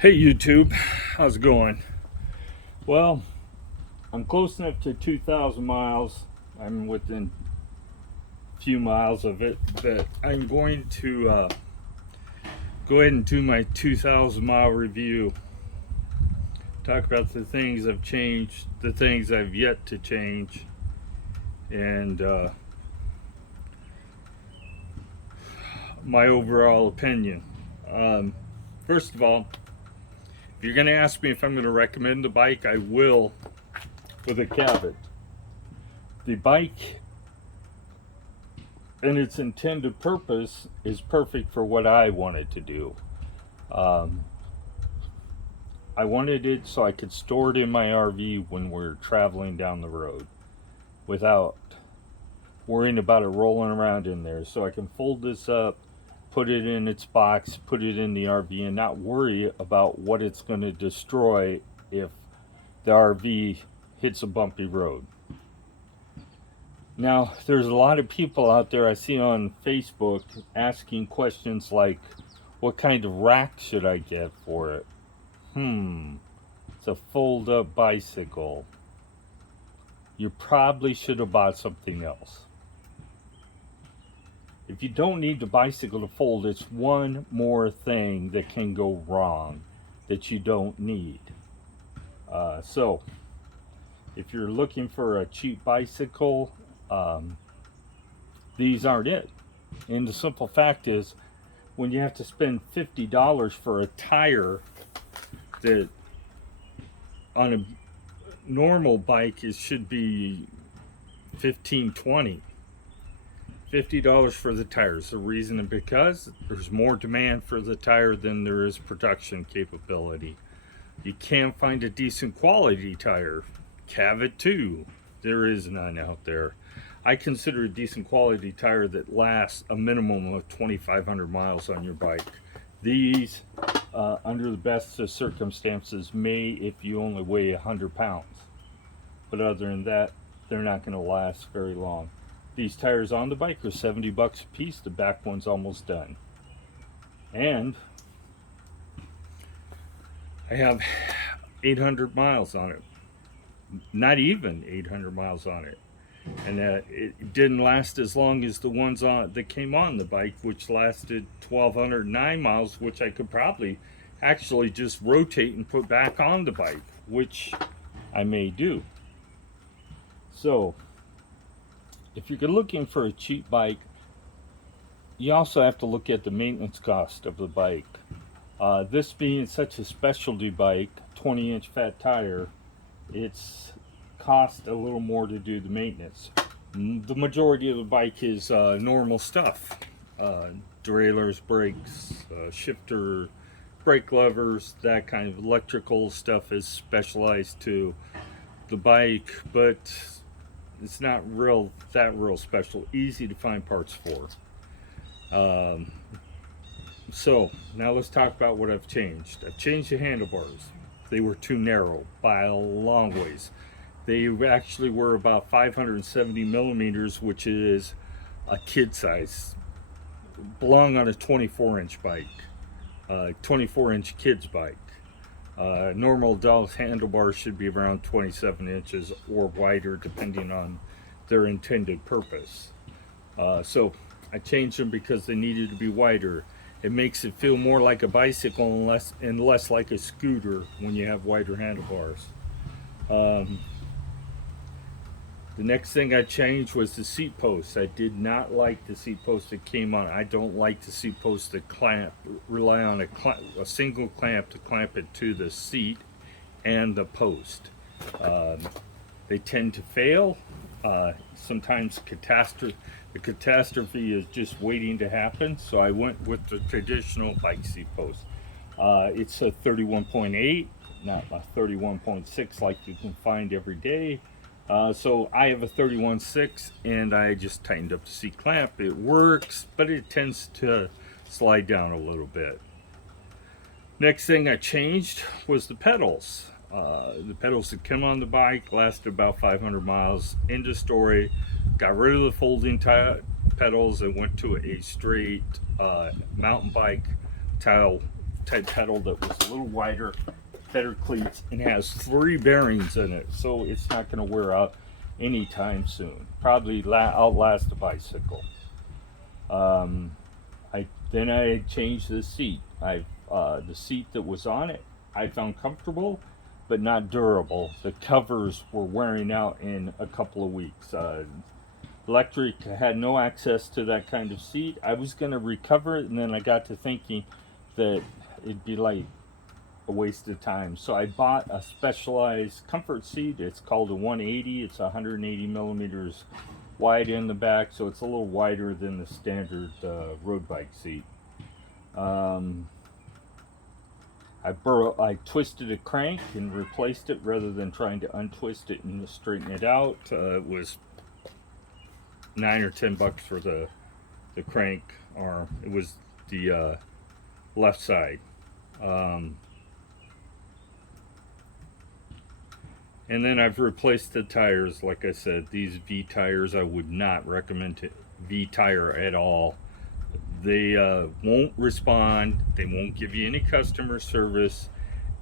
Hey YouTube, how's it going? Well, I'm close enough to 2,000 miles. I'm within a few miles of it, but I'm going to go ahead and do my 2,000 mile review. Talk about the things I've changed, the things I've yet to change, and my overall opinion. Um, First of all, if you're going to ask me if I'm going to recommend the bike, I will, with a caveat. The bike and its intended purpose is perfect for what I wanted to do. Um, I wanted it so I could store it in my RV when we're traveling down the road without worrying about it rolling around in there. So I can fold this up, put it in its box, put it in the RV, and not worry about what it's going to destroy if the RV hits a bumpy road. Now, there's a lot of people out there I see on Facebook asking questions like, what kind of rack should I get for it? It's a fold up bicycle. You probably should have bought something else. If you don't need the bicycle to fold, it's one more thing that can go wrong that you don't need. So, if you're looking for a cheap bicycle, um, these aren't it. And the simple fact is, when you have to spend $50 for a tire that on a normal bike it should be 15, 20, $50 for the tires. The reason is because there's more demand for the tire than there is production capability. You can't find a decent quality tire. Caveat 2, there is none out there. I consider a decent quality tire that lasts a minimum of 2,500 miles on your bike. These, under the best of circumstances, may if you only weigh 100 pounds. But other than that, they're not going to last very long. These tires on the bike are $70 a piece. The back one's almost done. And I have 800 miles on it. Not even 800 miles on it. And it didn't last as long as the ones that came on the bike, which lasted 1,209 miles, which I could probably actually just rotate and put back on the bike, which I may do. So, if you're looking for a cheap bike, you also have to look at the maintenance cost of the bike. This being such a specialty bike, 20-inch fat tire, it's cost a little more to do the maintenance. The majority of the bike is normal stuff. Derailleurs, brakes, shifter, brake levers, that kind of electrical stuff is specialized to the bike, but it's not that real special. Easy to find parts for. So now let's talk about what I've changed. I've changed the handlebars. They were too narrow by a long ways. They actually were about 570 millimeters, which is a kid size. Belong on a 24-inch bike, 24-inch kid's bike. Normal adult handlebars should be around 27 inches or wider, depending on their intended purpose. So I changed them because they needed to be wider. It makes it feel more like a bicycle and less like a scooter when you have wider handlebars. The next thing I changed was the seat post. I did not like the seat post that came on. I don't like the seat post that rely on a single clamp to clamp it to the seat and the post. They tend to fail. Sometimes the catastrophe is just waiting to happen. So I went with the traditional bike seat post. It's a 31.8, not a 31.6 like you can find every day. So I have a 31.6 and I just tightened up the seat clamp. It works, but it tends to slide down a little bit. Next thing I changed was the pedals. The pedals that come on the bike lasted about 500 miles. End of story. Got rid of the folding pedals and went to a straight mountain bike type pedal that was a little wider, better cleats, and has 3 bearings in it, so it's not going to wear out anytime soon. Probably outlast the bicycle. I changed the seat. The seat that was on it, I found comfortable, but not durable. The covers were wearing out in a couple of weeks. Lectric had no access to that kind of seat. I was going to recover it, and then I got to thinking that it'd be like a waste of time. So I bought a specialized comfort seat. It's called a 180. It's 180 millimeters wide in the back, so it's a little wider than the standard road bike seat. I twisted a crank and replaced it rather than trying to untwist it and straighten it out. It was $9 or $10 for the crank arm. It was the left side. And then I've replaced the tires. Like I said, these V tires, I would not recommend V tire at all. They won't respond. They won't give you any customer service,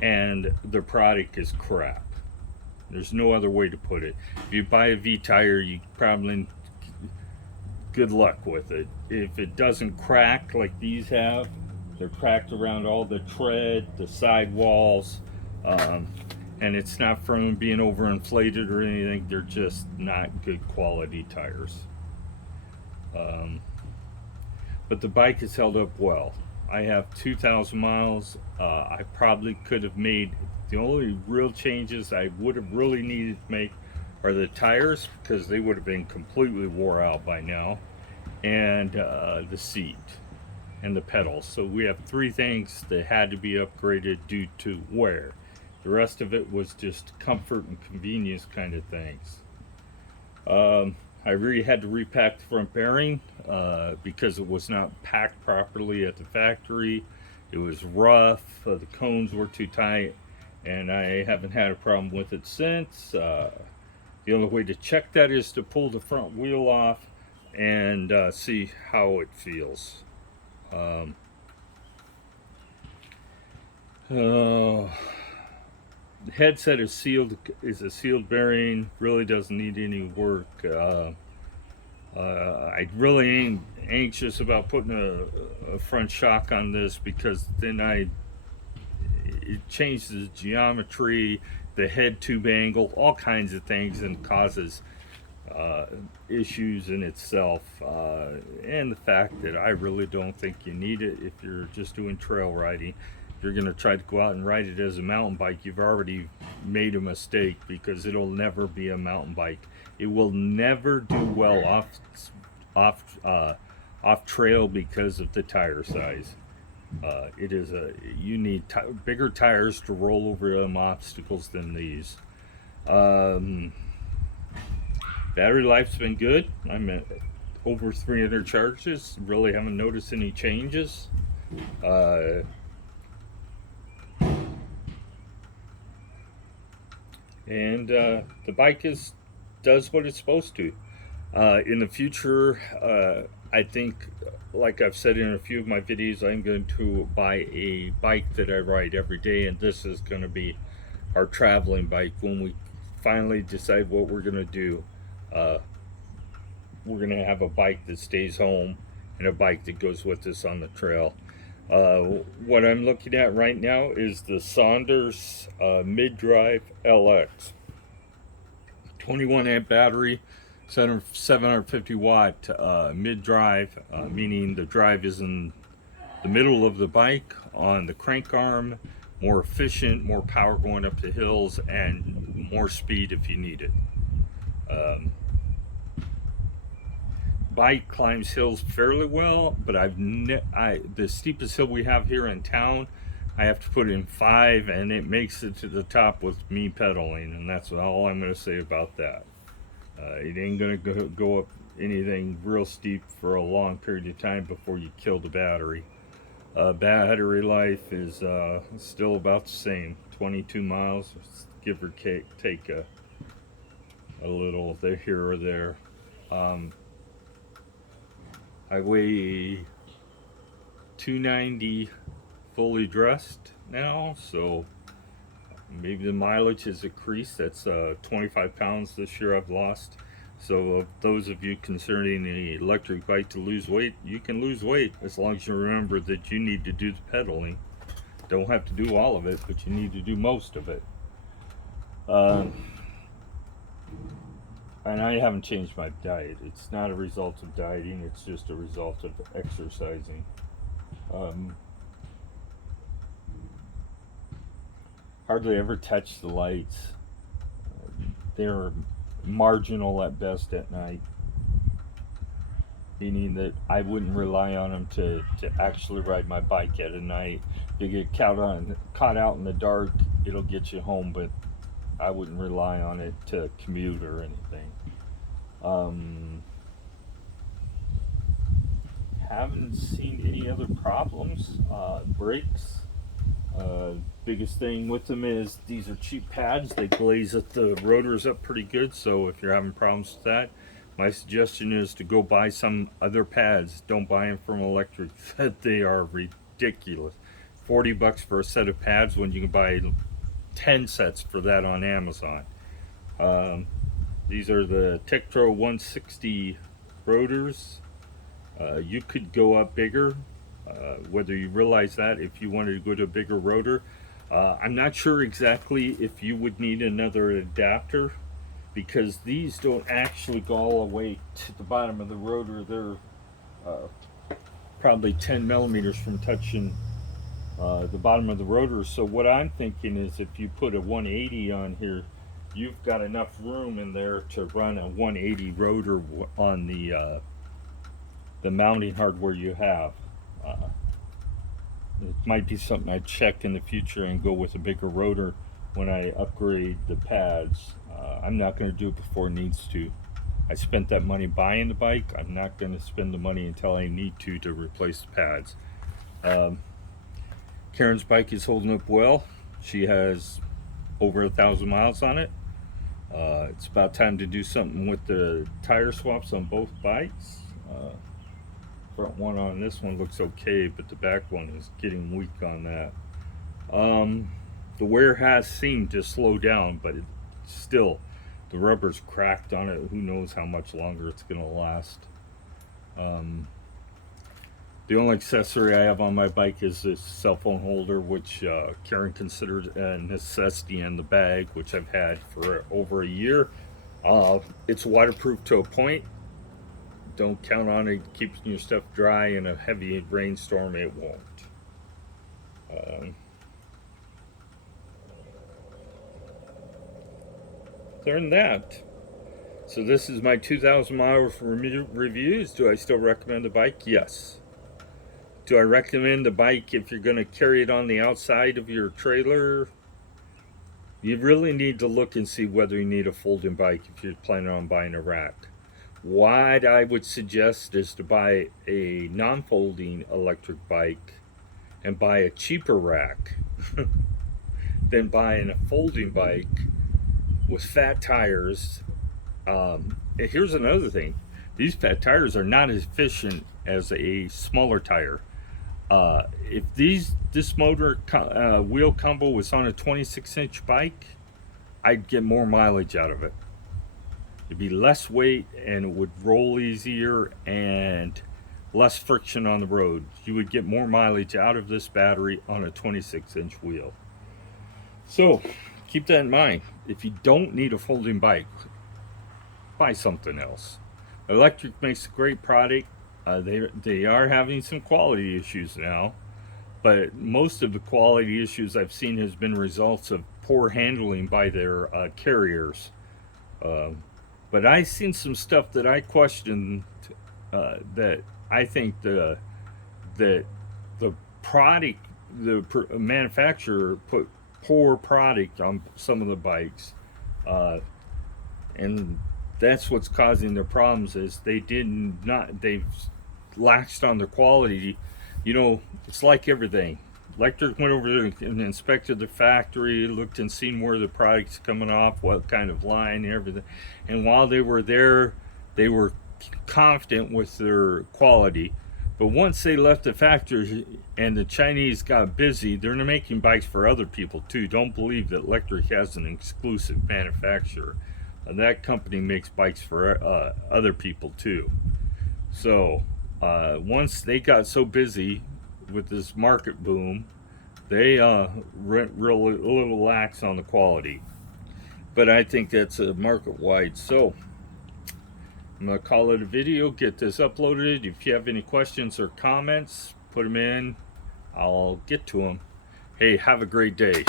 and the product is crap. There's no other way to put it. If you buy a V tire, you probably good luck with it. If it doesn't crack like these have, they're cracked around all the tread, the sidewalls. And it's not from being overinflated or anything. They're just not good quality tires. But the bike has held up well. I have 2,000 miles. I probably could have made, the only real changes I would have really needed to make are the tires, because they would have been completely wore out by now, and the seat and the pedals. So we have 3 things that had to be upgraded due to wear. The rest of it was just comfort and convenience kind of things. I really had to repack the front bearing because it was not packed properly at the factory. It was rough, the cones were too tight, and I haven't had a problem with it since. The only way to check that is to pull the front wheel off and see how it feels. The headset is sealed, is a sealed bearing, really doesn't need any work. I really ain't anxious about putting a front shock on this, because then it changes the geometry, the head tube angle, all kinds of things, and causes issues in itself. And the fact that I really don't think you need it if you're just doing trail riding. You're going to try to go out and ride it as a mountain bike, you've already made a mistake, because it'll never be a mountain bike. It will never do well off trail because of the tire size. You need bigger tires to roll over obstacles than these. Battery life's been good. I'm at over 300 charges. Really haven't noticed any changes. And the bike does what it's supposed to. In the future, I think, like I've said in a few of my videos, I'm going to buy a bike that I ride every day, and this is going to be our traveling bike. When we finally decide what we're going to do, we're going to have a bike that stays home and a bike that goes with us on the trail. What I'm looking at right now is the Saunders mid-drive LX. 21 amp battery, 750 watt mid-drive, meaning the drive is in the middle of the bike on the crank arm. More efficient, more power going up the hills, and more speed if you need it. Bike climbs hills fairly well, but the steepest hill we have here in town, I have to put in 5, and it makes it to the top with me pedaling, and that's all I'm going to say about that. It ain't going to go up anything real steep for a long period of time before you kill the battery. Battery life is still about the same, 22 miles, give or take a little there, here or there. I weigh 295 fully dressed now, so maybe the mileage has increased. That's 25 pounds this year I've lost. So those of you considering the electric bike to lose weight, you can lose weight as long as you remember that you need to do the pedaling. Don't have to do all of it, but you need to do most of it. And I haven't changed my diet. It's not a result of dieting, it's just a result of exercising. Hardly ever touch the lights. They're marginal at best at night, meaning that I wouldn't rely on them to actually ride my bike at a night. If you get caught out in the dark, it'll get you home, but I wouldn't rely on it to commute or anything. Haven't seen any other problems. Brakes. Biggest thing with them is these are cheap pads. They glaze the rotors up pretty good, so if you're having problems with that, my suggestion is to go buy some other pads. Don't buy them from Electric. They are ridiculous. $40 for a set of pads when you can buy 10 sets for that on Amazon. These are the Tektro 160 rotors. You could go up bigger, whether you realize that if you wanted to go to a bigger rotor. I'm not sure exactly if you would need another adapter, because these don't actually go all the way to the bottom of the rotor. They're probably 10 millimeters from touching the bottom of the rotor. So what I'm thinking is if you put a 180 on here, you've got enough room in there to run a 180 rotor on the mounting hardware you have. It might be something I check in the future and go with a bigger rotor when I upgrade the pads. I'm not going to do it before it needs to. I spent that money buying the bike. I'm not going to spend the money until I need to replace the pads. Karen's bike is holding up well. She has over 1,000 miles on it. It's about time to do something with the tire swaps on both bikes. Front one on this one looks okay, but the back one is getting weak on that. The wear has seemed to slow down, but still, the rubber's cracked on it. Who knows how much longer it's going to last. The only accessory I have on my bike is this cell phone holder, which Karen considered a necessity in the bag, which I've had for over a year. It's waterproof to a point. Don't count on it keeping your stuff dry in a heavy rainstorm. It won't. Other than that, so this is my 2,000 miles reviews. Do I still recommend the bike? Yes. Do I recommend the bike if you're going to carry it on the outside of your trailer? You really need to look and see whether you need a folding bike if you're planning on buying a rack. What I would suggest is to buy a non-folding electric bike and buy a cheaper rack than buying a folding bike with fat tires. Here's another thing. These fat tires are not as efficient as a smaller tire. If this motor wheel combo was on a 26-inch bike, I'd get more mileage out of it. It'd be less weight and it would roll easier and less friction on the road. You would get more mileage out of this battery on a 26-inch wheel. So keep that in mind. If you don't need a folding bike, buy something else. Electric makes a great product. They are having some quality issues now, but most of the quality issues I've seen has been results of poor handling by their carriers. But I've seen some stuff that I questioned, that I think that the product, the manufacturer put poor product on some of the bikes, and that's what's causing their problems. Is they've laxed on their quality. You know, it's like everything. Electric went over there and inspected the factory, looked and seen where the product's coming off, what kind of line and everything. And while they were there, they were confident with their quality. But once they left the factory and the Chinese got busy, they're making bikes for other people too. Don't believe that Lectric has an exclusive manufacturer. That company makes bikes for other people too. So once they got so busy with this market boom, they went a little lax on the quality. But I think that's a market wide. So I'm going to call it a video, get this uploaded. If you have any questions or comments, put them in. I'll get to them. Hey, have a great day.